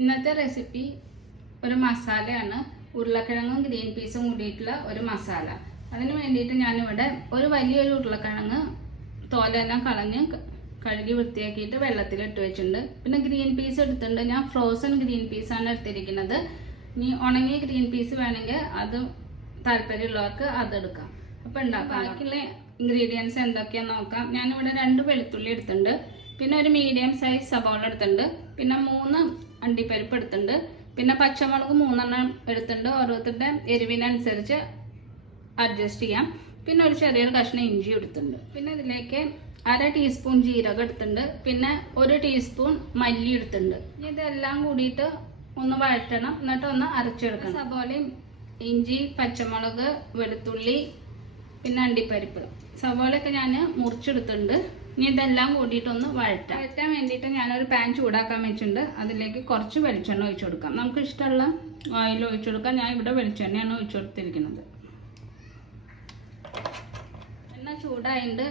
ഇന്നത്തെ റെസിപ്പി ഒരു മസാലയാണ് ഉരുളക്കിഴങ്ങും ഗ്രീൻ പീസും കൂടിയിട്ടുള്ള ഒരു മസാല അതിന് വേണ്ടിയിട്ട് ഞാനിവിടെ ഒരു വലിയൊരു ഉരുളക്കിഴങ്ങ് തോലെല്ലാം കളഞ്ഞ് കഴുകി വൃത്തിയാക്കിയിട്ട് വെള്ളത്തിൽ ഇട്ട് വെച്ചിട്ടുണ്ട്. പിന്നെ ഗ്രീൻ പീസ് എടുത്തിട്ടുണ്ട്. ഞാൻ ഫ്രോസൺ ഗ്രീൻ പീസാണ് എടുത്തിരിക്കുന്നത്. ഇനി ഉണങ്ങിയ ഗ്രീൻ പീസ് വേണമെങ്കിൽ അത് താല്പര്യമുള്ളവർക്ക് അതെടുക്കാം അപ്പോൾ ഉണ്ടാക്കാം. ബാക്കിയുള്ള ഇൻഗ്രീഡിയൻസ് എന്തൊക്കെയാന്ന് നോക്കാം. ഞാനിവിടെ രണ്ട് വെളുത്തുള്ളി എടുത്തിട്ടുണ്ട്. പിന്നെ ഒരു മീഡിയം സൈസ് സബോള എടുത്തിട്ടുണ്ട്. പിന്നെ മൂന്ന് അണ്ടിപ്പരിപ്പ് എടുത്തിട്ടുണ്ട്. പിന്നെ പച്ചമുളക് മൂന്നെണ്ണം എടുത്തിട്ടുണ്ട്. ഓരോരുത്തരുടെ എരിവിനനുസരിച്ച് അഡ്ജസ്റ്റ് ചെയ്യാം. പിന്നെ ഒരു ചെറിയൊരു കഷ്ണം ഇഞ്ചി എടുത്തിട്ടുണ്ട്. പിന്നെ ഇതിലേക്ക് അര ടീസ്പൂൺ ജീരകം എടുത്തിട്ടുണ്ട്. പിന്നെ ഒരു ടീസ്പൂൺ മല്ലി എടുത്തിട്ടുണ്ട്. ഇനി ഇതെല്ലാം കൂടിയിട്ട് ഒന്ന് വഴറ്റണം. എന്നിട്ട് ഒന്ന് അരച്ചെടുക്കണം. സബോളയും ഇഞ്ചി പച്ചമുളക് വെളുത്തുള്ളി പിന്നെ അണ്ടിപ്പരിപ്പ്. സവോളയൊക്കെ ഞാൻ മുറിച്ചെടുത്തിട്ടുണ്ട്. ഇനി ഇതെല്ലാം ഒന്ന് വഴറ്റാം. വഴറ്റാൻ വേണ്ടിയിട്ട് ഞാനൊരു പാൻ ചൂടാക്കാൻ വെച്ചിട്ടുണ്ട്. അതിലേക്ക് കുറച്ച് വെളിച്ചെണ്ണ ഒഴിച്ചു കൊടുക്കാം. നമുക്ക് ഇഷ്ടമുള്ള ഓയിൽ ഒഴിച്ചു കൊടുക്കാം. ഞാൻ ഇവിടെ വെളിച്ചെണ്ണയാണ് ഒഴിച്ചു കൊടുത്തിരിക്കുന്നത്. എണ്ണ ചൂടായിട്ട്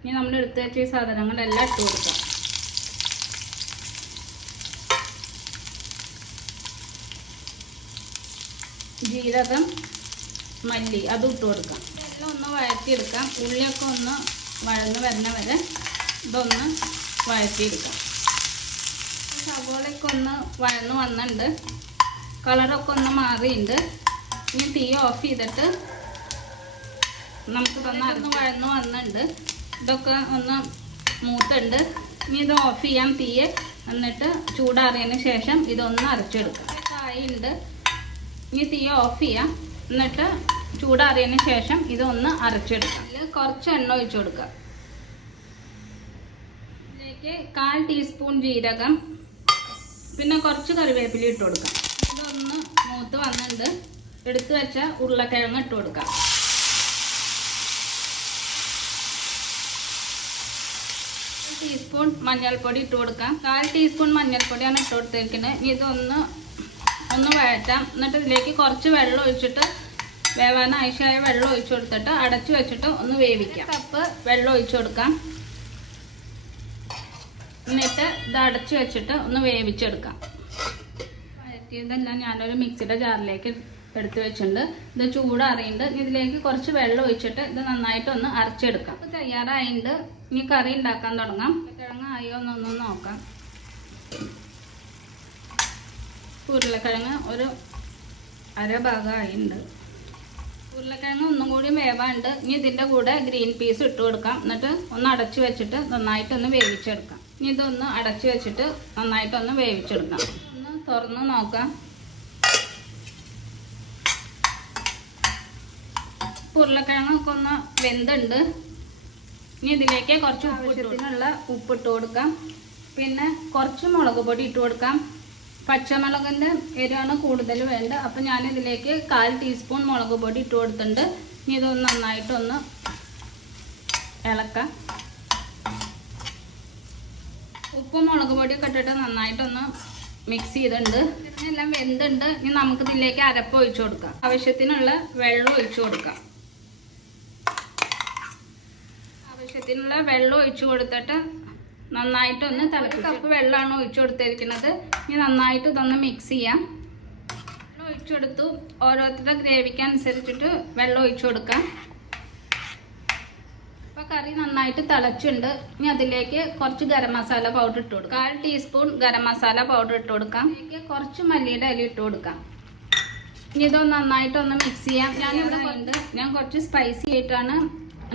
ഇനി നമ്മൾ എടുത്ത് വെച്ച ഈ സാധനങ്ങളെല്ലാം ഇട്ട് കൊടുക്കാം. ജീരകം മല്ലി അതും ഇട്ട് കൊടുക്കാം. എല്ലാം ഒന്ന് വഴറ്റിയെടുക്കാം. ഉള്ളിയൊക്കെ ഒന്ന് വഴന്ന് വരുന്ന വരെ ഇതൊന്ന് വഴറ്റിയെടുക്കാം. സവോളയൊക്കെ ഒന്ന് വഴന്ന് വന്നിട്ടുണ്ട്. കളറൊക്കെ ഒന്ന് മാറിയിട്ടുണ്ട്. ഇനി തീ ഓഫ് ചെയ്തിട്ട് നമുക്ക് തന്നെ അറിഞ്ഞ് വഴന്ന് വന്നിട്ടുണ്ട്. ഇതൊക്കെ ഒന്ന് മൂത്തുണ്ട്. ഇനി ഇത് ഓഫ് ചെയ്യാം തീയെ. എന്നിട്ട് ചൂടാറിയതിന് ശേഷം ഇതൊന്ന് അരച്ചെടുക്കാം. കായുണ്ട് ഇനി തീ ഓഫ് ചെയ്യാം. എന്നിട്ട് ചൂടാറിയതിന് ശേഷം ഇതൊന്ന് അരച്ചെടുക്കാം. അതിൽ കുറച്ച് എണ്ണ ഒഴിച്ചു കൊടുക്കുക ഇതിലേക്ക് കാൽ ടീസ്പൂൺ ജീരകം പിന്നെ കുറച്ച് കറിവേപ്പില ഇട്ട് കൊടുക്കാം. ഇതൊന്ന് മൂത്ത് വന്നിട്ട് എടുത്തു വെച്ച ഉരുളക്കിഴങ്ങ് ഇട്ട് കൊടുക്കാം. ടീസ്പൂൺ മഞ്ഞൾപ്പൊടി ഇട്ട് കൊടുക്കാം. കാൽ ടീസ്പൂൺ മഞ്ഞൾപ്പൊടിയാണ് ഇട്ട് കൊടുത്തിരിക്കുന്നത് ഇനി ഇതൊന്ന് ഒന്ന് വഴറ്റാം. എന്നിട്ട് ഇതിലേക്ക് കുറച്ച് വെള്ളം ഒഴിച്ചിട്ട് വേവാൻ ആവശ്യമായ വെള്ളം ഒഴിച്ചു കൊടുത്തിട്ട് അടച്ചു വെച്ചിട്ട് ഒന്ന് വേവിക്കാം. കപ്പ് വെള്ളം ഒഴിച്ചു കൊടുക്കാം. എന്നിട്ട് ഇത് അടച്ചു വെച്ചിട്ട് ഒന്ന് വേവിച്ചെടുക്കാം. വഴറ്റിയതെല്ലാം ഞാനൊരു മിക്സിയുടെ ജാറിലേക്ക് എടുത്ത് വെച്ചിട്ടുണ്ട്. ഇത് ചൂടറിയുണ്ട്. ഇതിലേക്ക് കുറച്ച് വെള്ളം ഒഴിച്ചിട്ട് ഇത് നന്നായിട്ട് ഒന്ന് അരച്ചെടുക്കാം. അപ്പൊ തയ്യാറായിട്ടുണ്ട് ഇനി കറി ഉണ്ടാക്കാൻ തുടങ്ങാം. കിഴങ്ങ് ആയോ എന്നൊന്ന് നോക്കാം. ഉരുളക്കിഴങ്ങ് ഒരു അര ഭാഗമായിട്ടുണ്ട് ഉരുളക്കിഴങ്ങ് ഒന്നും കൂടി വേവാണ്ട് ഇനി ഇതിന്റെ കൂടെ ഗ്രീൻ പീസ് ഇട്ട് കൊടുക്കാം. എന്നിട്ട് ഒന്ന് അടച്ചു വെച്ചിട്ട് നന്നായിട്ടൊന്ന് വേവിച്ചെടുക്കാം. ഇനി ഇതൊന്ന് അടച്ചു വെച്ചിട്ട് നന്നായിട്ടൊന്ന് വേവിച്ചെടുക്കാം. ഒന്ന് തുറന്ന് നോക്കാം. ഉരുളക്കിഴങ്ങൊക്കെ ഒന്ന് വെന്തുണ്ട്. ഇനി ഇതിലേക്ക് കുറച്ച് ആവശ്യത്തിനുള്ള ഉപ്പിട്ട് കൊടുക്കാം. പിന്നെ കുറച്ച് മുളക് പൊടി ഇട്ട് കൊടുക്കാം. പച്ചമുളകിന്റെ എരിവാണ് കൂടുതൽ വേണ്ടത്. അപ്പം ഞാൻ ഇതിലേക്ക് കാൽ ടീസ്പൂൺ മുളക് പൊടി ഇട്ട് കൊടുത്തിട്ടുണ്ട്. ഇനി ഇതൊന്ന് നന്നായിട്ടൊന്ന് ഇളക്കാം. ഉപ്പും മുളക് പൊടിയൊക്കെ ഇട്ടിട്ട് നന്നായിട്ടൊന്ന് മിക്സ് ചെയ്തിട്ടുണ്ട്. എല്ലാം വെന്തുണ്ട്. ഇനി നമുക്ക് ഇതിലേക്ക് അരപ്പ് ഒഴിച്ചു കൊടുക്കാം. ആവശ്യത്തിനുള്ള വെള്ളം ഒഴിച്ചു കൊടുക്കാം. ആവശ്യത്തിനുള്ള വെള്ളം ഒഴിച്ചു കൊടുത്തിട്ട് നന്നായിട്ടൊന്ന് തിളപ്പിച്ച് കപ്പ് വെള്ളമാണ് ഒഴിച്ചു കൊടുത്തിരിക്കുന്നത്. ഇനി നന്നായിട്ട് ഇതൊന്ന് മിക്സ് ചെയ്യാം. വെള്ളം ഒഴിച്ചു കൊടുത്തു. ഓരോരുത്തരുടെ ഗ്രേവിക്ക് അനുസരിച്ചിട്ട് വെള്ളം ഒഴിച്ചു കൊടുക്കാം. കറി നന്നായിട്ട് തിളച്ചുണ്ട് ഇനി അതിലേക്ക് കുറച്ച് ഗരം മസാല പൗഡർ ഇട്ട് കൊടുക്കാം. കാൽ ടീസ്പൂൺ ഗരം മസാല പൗഡർ ഇട്ട് കൊടുക്കാം. അതിലേക്ക് കുറച്ച് മല്ലിയുടെ ഇല ഇട്ട് കൊടുക്കാം. ഇനി ഇതൊന്ന് നന്നായിട്ടൊന്ന് മിക്സ് ചെയ്യാം. ഞാനിവിടെ ഉണ്ട് ഞാൻ കുറച്ച് സ്പൈസി ആയിട്ടാണ്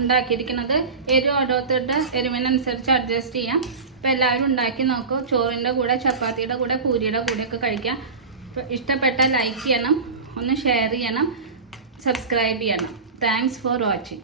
ഉണ്ടാക്കിയിരിക്കുന്നത്. എരിവ് ഓരോരുത്തരുടെ എരിവിനനുസരിച്ച് അഡ്ജസ്റ്റ് ചെയ്യാം. അപ്പോൾ എല്ലാവരും ഉണ്ടാക്കി നോക്കൂ. ചോറിന്റെ കൂടെ ചപ്പാത്തിയുടെ കൂടെ പൂരിയുടെ കൂടെയൊക്കെ കഴിക്കാം. ഇഷ്ടപ്പെട്ട ലൈക്ക് ചെയ്യണം. ഒന്ന് ഷെയർ ചെയ്യണം. സബ്സ്ക്രൈബ് ചെയ്യണം. Thanks for watching